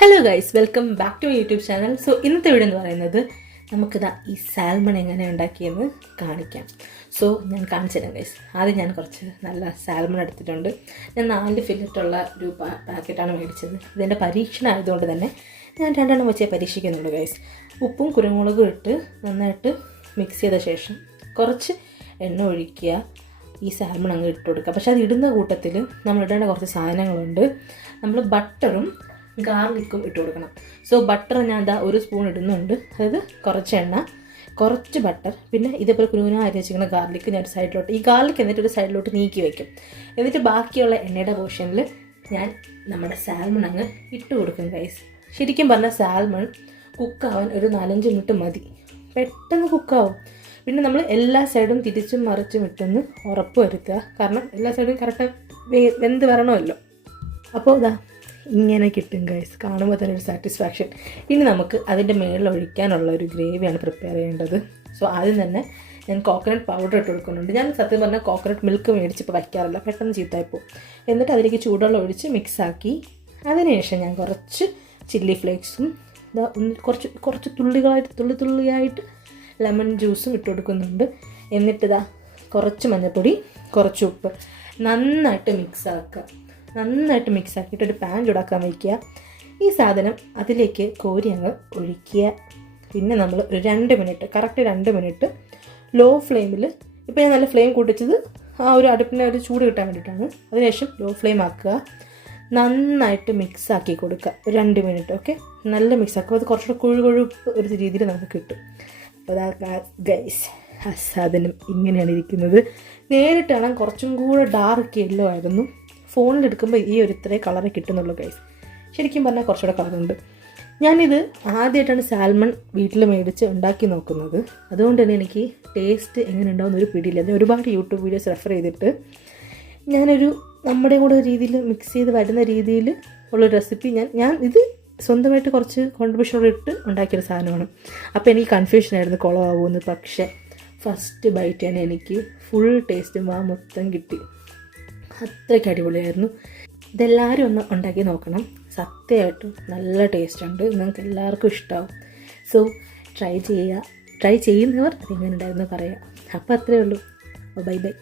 Hello guys, welcome back to YouTube channel. So ഇന്നത്തെ video എന്ന് പറയുന്നത് നമുക്കിതാ ഈ സാൽമൺ എങ്ങനെ ഉണ്ടാക്കിയെന്ന് കാണിക്കാം. സോ ഞാൻ കാണിച്ചു തരാം ഗൈസ്. ആദ്യം ഞാൻ കുറച്ച് നല്ല സാൽമൺ എടുത്തിട്ടുണ്ട്. ഞാൻ 4 ഫില്ലറ്റുള്ള ഒരു പാക്കറ്റാണ് മേടിച്ചത്. ഇതിൻ്റെ പരീക്ഷണം ആയതുകൊണ്ട് തന്നെ ഞാൻ 2 വെച്ചേ പരീക്ഷിക്കുന്നുള്ളൂ ഗൈസ്. ഉപ്പും കുരുമുളകും ഇട്ട് നന്നായിട്ട് മിക്സ് ചെയ്ത ശേഷം കുറച്ച് എണ്ണ ഒഴിക്കുക. ഈ സാൽമൺ അങ്ങ് ഇട്ട് കൊടുക്കുക. പക്ഷേ അത് ഇടുന്ന കൂട്ടത്തിൽ നമ്മൾ ഇടേണ്ട കുറച്ച് സാധനങ്ങളുണ്ട്. നമ്മൾ ബട്ടറും ഗാർലിക്കും ഇട്ട് കൊടുക്കണം. സോ ബട്ടർ ഞാൻ എന്താ 1 സ്പൂൺ ഇടുന്നുണ്ട്. അതായത് കുറച്ച് എണ്ണ, കുറച്ച് ബട്ടർ, പിന്നെ ഇതേപോലെ കുരുമുന അരി വെച്ചിരിക്കുന്ന ഗാർലിക്ക് ഞാൻ സൈഡിലോട്ട്, ഈ ഗാർലിക്ക് എന്നിട്ട് ഒരു സൈഡിലോട്ട് നീക്കി വയ്ക്കും. എന്നിട്ട് ബാക്കിയുള്ള എണ്ണയുടെ പോർഷനിൽ ഞാൻ നമ്മുടെ സാൽമൺ അങ്ങ് ഇട്ട് കൊടുക്കും ഗൈസ്. ശരിക്കും പറഞ്ഞാൽ സാൽമൺ കുക്കാവാൻ ഒരു 4-5 മിനിറ്റ് മതി. പെട്ടെന്ന് കുക്കാവും. പിന്നെ നമ്മൾ എല്ലാ സൈഡും തിരിച്ചും മറിച്ചും ഇട്ടെന്ന് ഉറപ്പ് വരുത്തുക. കാരണം എല്ലാ സൈഡും കറക്റ്റ് വെന്ത് വരണമല്ലോ. അപ്പോൾ ഇതാ ഇങ്ങനെ കിട്ടും ഗൈസ്. കാണുമ്പോൾ തന്നെ ഒരു സാറ്റിസ്ഫാക്ഷൻ. ഇനി നമുക്ക് അതിൻ്റെ മേളിൽ ഒഴിക്കാനുള്ള ഒരു ഗ്രേവിയാണ് പ്രിപ്പയർ ചെയ്യേണ്ടത്. സോ ആദ്യം തന്നെ ഞാൻ കോക്കനട്ട് പൗഡർ ഇട്ട് കൊടുക്കുന്നുണ്ട്. ഞാൻ സത്യം പറഞ്ഞാൽ കോക്കനട്ട് മിൽക്ക് മേടിച്ചിപ്പോൾ വയ്ക്കാറില്ല, പെട്ടെന്ന് ചീത്തായിപ്പോൾ. എന്നിട്ട് അതിലേക്ക് ചൂടുവെള്ളം ഒഴിച്ച് മിക്സാക്കി അതിനുശേഷം ഞാൻ കുറച്ച് ചില്ലി ഫ്ലേക്സും കുറച്ച് തുള്ളിയായിട്ട് ലെമൺ ജ്യൂസും ഇട്ട് കൊടുക്കുന്നുണ്ട്. എന്നിട്ടിതാ കുറച്ച് മഞ്ഞൾപ്പൊടി, കുറച്ച് ഉപ്പ്, നന്നായിട്ട് മിക്സാക്കിയിട്ട് ഒരു പാൻ ചൂടാക്കാൻ വയ്ക്കുക. ഈ സാധനം അതിലേക്ക് കോരി അങ്ങ് ഒഴിക്കുക. പിന്നെ നമ്മൾ ഒരു 2 മിനിറ്റ്, കറക്റ്റ് 2 മിനിറ്റ് ലോ ഫ്ലെയിമിൽ, ഇപ്പോൾ ഞാൻ നല്ല ഫ്ലെയിം കൂട്ടിച്ചത് ആ ഒരു അടുപ്പിനെ ഒരു ചൂട് കിട്ടാൻ വേണ്ടിയിട്ടാണ്. അതിനുശേഷം ലോ ഫ്ലെയിം ആക്കുക. നന്നായിട്ട് മിക്സാക്കി കൊടുക്കുക 2 മിനിറ്റ്. ഓക്കെ, നല്ല മിക്സാക്കുക. അത് കുറച്ചുകൂടെ കൊഴുപ്പ് ഒരു രീതിയിൽ നമുക്ക് കിട്ടും. അപ്പോൾ അതാ ഗൈസ്, ആ സാധനം ഇങ്ങനെയാണ് ഇരിക്കുന്നത്. നേരിട്ട് കാണാൻ കുറച്ചും കൂടെ ഡാർക്ക് യെല്ലോ ആയിരുന്നു. ഫോണിലെടുക്കുമ്പോൾ ഈ ഒരു ഇത്രയും കളറേ കിട്ടുന്നുള്ളൂ ഗൈസ്. ശരിക്കും പറഞ്ഞാൽ കുറച്ചുകൂടെ കളറുണ്ട്. ഞാനിത് ആദ്യമായിട്ടാണ് സാൽമൺ വീട്ടിൽ മേടിച്ച് ഉണ്ടാക്കി നോക്കുന്നത്. അതുകൊണ്ട് തന്നെ എനിക്ക് ടേസ്റ്റ് എങ്ങനെ ഉണ്ടാവുന്ന ഒരു പിടിയില്ല. ഞാൻ ഒരുപാട് യൂട്യൂബ് വീഡിയോസ് റെഫർ ചെയ്തിട്ട് ഞാനൊരു നമ്മുടെ കൂടെ രീതിയിൽ മിക്സ് ചെയ്ത് വരുന്ന രീതിയിൽ ഉള്ളൊരു റെസിപ്പി ഞാൻ ഇത് സ്വന്തമായിട്ട് കുറച്ച് കോൺട്രിബ്യൂഷൻ ഇട്ട് ഉണ്ടാക്കിയൊരു സാധനമാണ്. അപ്പോൾ എനിക്ക് കൺഫ്യൂഷനായിരുന്നു കുളമാവുമെന്ന്. പക്ഷേ ഫസ്റ്റ് ബൈറ്റ് തന്നെ എനിക്ക് ഫുൾ ടേസ്റ്റും മൊത്തം കിട്ടി. അത്രയ്ക്ക് അടിപൊളിയായിരുന്നു. ഇതെല്ലാവരും ഒന്ന് ഉണ്ടാക്കി നോക്കണം. സത്യമായിട്ടും നല്ല ടേസ്റ്റ് ഉണ്ട്. നിങ്ങൾക്ക് എല്ലാവർക്കും ഇഷ്ടമാവും. സോ ട്രൈ ചെയ്യുന്നവർ അതെങ്ങനെ ഉണ്ടായിരുന്നു പറയാം. അപ്പോൾ അത്രയേ ഉള്ളൂ. Bye bye.